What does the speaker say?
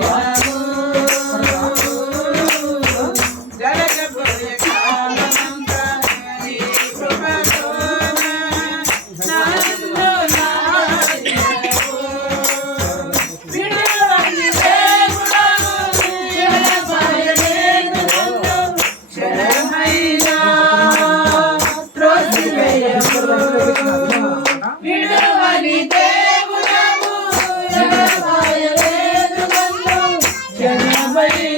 좋아. vai